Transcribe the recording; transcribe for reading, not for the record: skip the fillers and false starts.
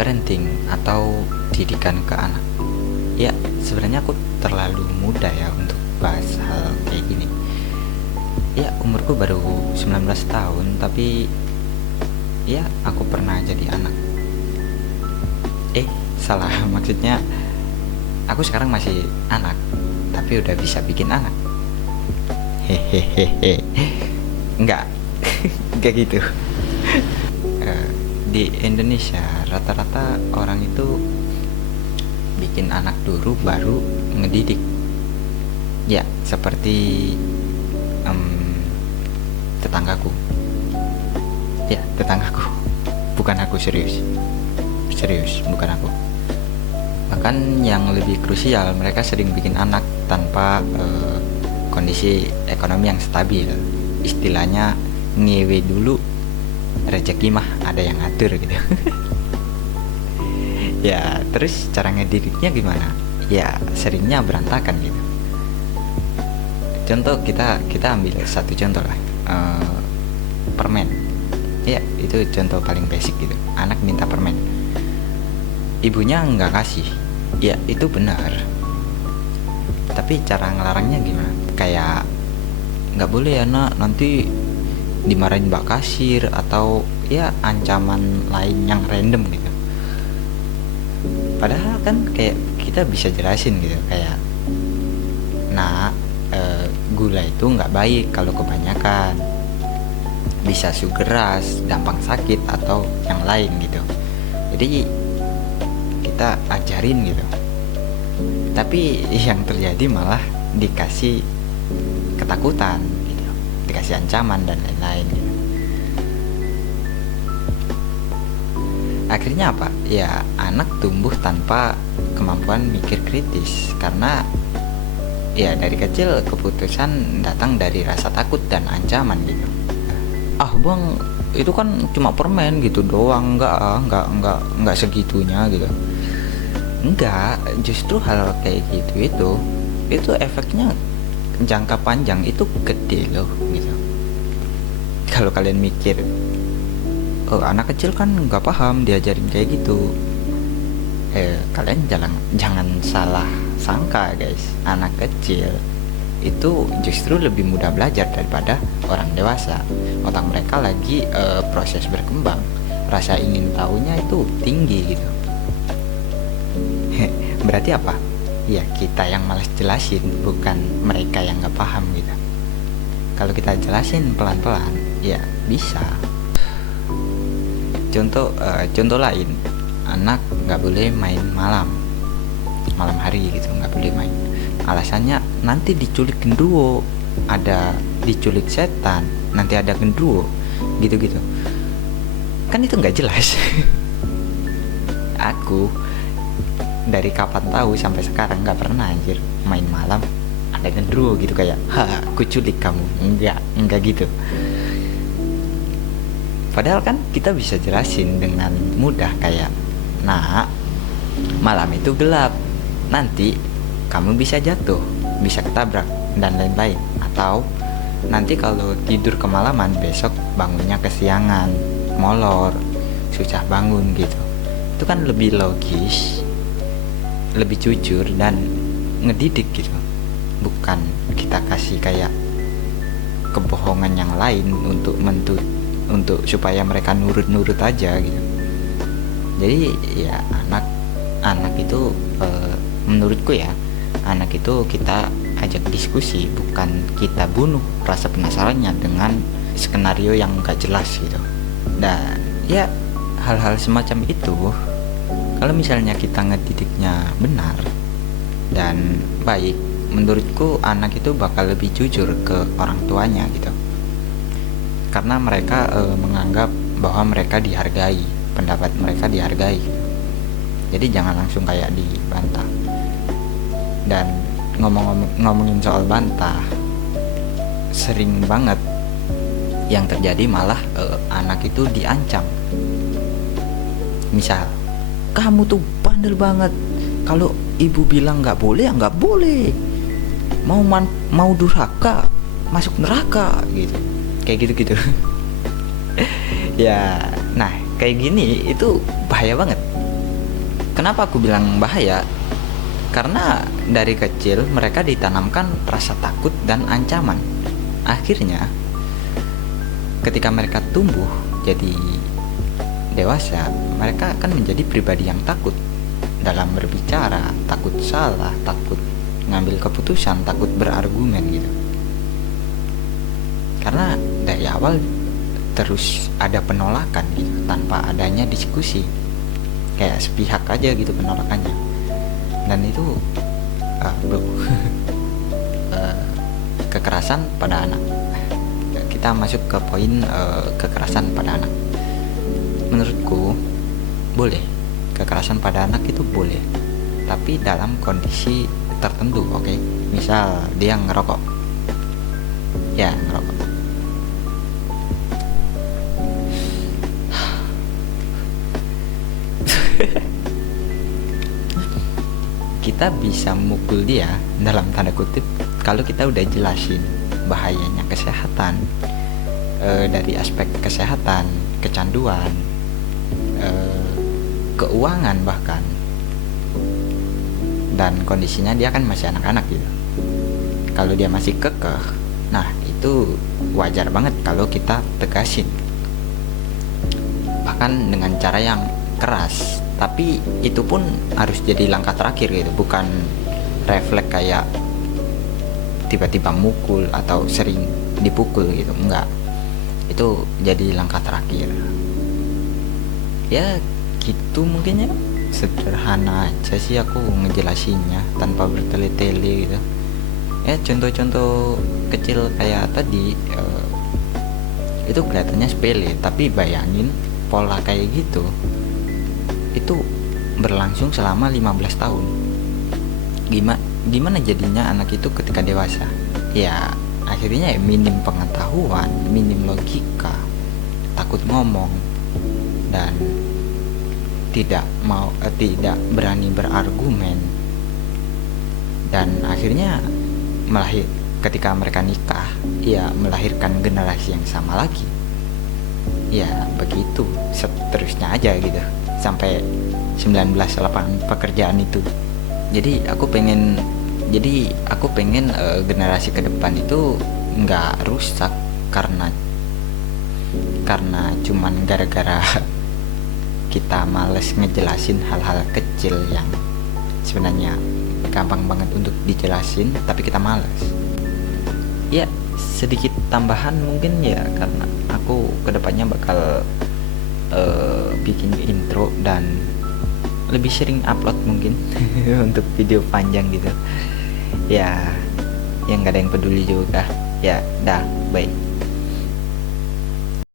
parenting atau didikan ke anak. Ya, sebenarnya aku terlalu muda ya untuk bahas hal kayak gini. Ya, umurku baru 19 tahun, tapi ya aku pernah jadi anak. Salah, maksudnya aku sekarang masih anak, tapi udah bisa bikin anak. Hehehe. Enggak, enggak gitu. Di Indonesia rata-rata orang itu bikin anak dulu baru ngedidik. Ya, seperti tetanggaku. Ya, tetanggaku. Bukan aku, serius, bukan aku. Bahkan yang lebih krusial, mereka sering bikin anak tanpa kondisi ekonomi yang stabil. Istilahnya ngewe dulu, rezeki mah ada yang ngatur gitu. Ya, terus cara ngedidiknya gimana? Ya, seringnya berantakan gitu. Contoh, kita ambil satu contoh lah. Permen. Ya, itu contoh paling basic gitu. Anak minta permen, ibunya nggak kasih. Ya, itu benar. Tapi cara ngelarangnya gimana? Kayak nggak boleh ya nak, nanti dimarahin mbak kasir, atau ya ancaman lain yang random gitu. Padahal kan kayak kita bisa jelasin gitu, kayak nah, gula itu nggak baik kalau kebanyakan, bisa sugar rush, gampang sakit atau yang lain gitu. Jadi kita ajarin gitu, tapi yang terjadi malah dikasih ketakutan gitu, dikasih ancaman dan lain-lain gitu. Akhirnya apa? Ya, anak tumbuh tanpa kemampuan mikir kritis, karena ya dari kecil keputusan datang dari rasa takut dan ancaman gitu. Ah bang, itu kan cuma permen gitu doang, enggak segitunya gitu. Enggak, justru hal kayak gitu itu efeknya jangka panjang itu gede loh gitu. Kalau kalian mikir, oh anak kecil kan nggak paham diajarin kayak gitu, kalian jangan salah sangka guys. Anak kecil itu justru lebih mudah belajar daripada orang dewasa. Otak mereka lagi proses berkembang, rasa ingin tahunya itu tinggi gitu. Berarti apa? Ya kita yang malas jelasin, bukan mereka yang nggak paham gitu. Kalau kita jelasin pelan-pelan, ya bisa. Contoh lain, anak nggak boleh main malam hari gitu, nggak boleh main. Alasannya nanti diculik genderuwo, ada diculik setan, nanti ada genderuwo, gitu-gitu. Kan itu nggak jelas. Aku dari kapan tahu sampai sekarang nggak pernah anjir main malam ada genderuwo gitu, kayak aku culik kamu, enggak gitu. Padahal kan kita bisa jelasin dengan mudah, kayak nah, malam itu gelap, nanti kamu bisa jatuh, bisa ketabrak dan lain-lain. Atau nanti kalau tidur kemalaman, besok bangunnya kesiangan, molor, susah bangun gitu. Itu kan lebih logis, lebih jujur dan ngedidik gitu. Bukan kita kasih kayak kebohongan yang lain untuk supaya mereka nurut aja gitu. Jadi ya anak itu menurutku ya, anak itu kita ajak diskusi, bukan kita bunuh rasa penasarannya dengan skenario yang gak jelas gitu. Dan ya hal-hal semacam itu, kalau misalnya kita ngedidiknya benar dan baik, menurutku anak itu bakal lebih jujur ke orang tuanya gitu. Karena mereka menganggap bahwa mereka dihargai, pendapat mereka dihargai gitu. Jadi jangan langsung kayak dibantah. Dan ngomongin soal bantah, sering banget yang terjadi malah anak itu diancam. Misal, kamu tuh bandel banget, kalau ibu bilang nggak boleh ya nggak boleh, mau durhaka masuk neraka gitu, kayak gitu. Ya nah, kayak gini itu bahaya banget. Kenapa aku bilang bahaya? Karena dari kecil mereka ditanamkan rasa takut dan ancaman. Akhirnya ketika mereka tumbuh jadi dewasa, mereka akan menjadi pribadi yang takut dalam berbicara, takut salah, takut ngambil keputusan, takut berargumen gitu. Karena dari awal terus ada penolakan gitu tanpa adanya diskusi, kayak sepihak aja gitu penolakannya. Dan itu bro kekerasan pada anak. Kita masuk ke poin kekerasan pada anak. Menurutku boleh, kekerasan pada anak itu boleh, tapi dalam kondisi tertentu, oke? Misal dia ngerokok, ya ngerokok. Kita bisa mukul dia dalam tanda kutip kalau kita udah jelasin bahayanya kesehatan, dari aspek kesehatan, kecanduan, keuangan bahkan, dan kondisinya dia kan masih anak-anak gitu. Kalau dia masih kekeh, nah itu wajar banget kalau kita tegasin, bahkan dengan cara yang keras. Tapi itu pun harus jadi langkah terakhir gitu, bukan refleks kayak tiba-tiba mukul atau sering dipukul gitu, enggak. Itu jadi langkah terakhir. Ya gitu mungkin ya, sederhana aja sih aku ngejelasinnya tanpa bertele-tele gitu. Ya contoh-contoh kecil kayak tadi, itu kelihatannya sepele, tapi bayangin pola kayak gitu itu berlangsung selama 15 tahun. Gimana jadinya anak itu ketika dewasa? Ya akhirnya minim pengetahuan, minim logika, takut ngomong, dan tidak berani berargumen. Dan akhirnya ketika mereka nikah, ya melahirkan generasi yang sama lagi. Ya begitu seterusnya aja gitu, sampai 19 lapangan pekerjaan itu. Jadi aku pengen generasi ke depan itu nggak rusak karena cuman gara-gara kita males ngejelasin hal-hal kecil yang sebenarnya gampang banget untuk dijelasin, tapi kita males. Ya sedikit tambahan mungkin ya, karena aku kedepannya bakal bikin intro dan lebih sering upload mungkin untuk video panjang gitu ya, yang gak ada yang peduli juga ya. Dah, bye.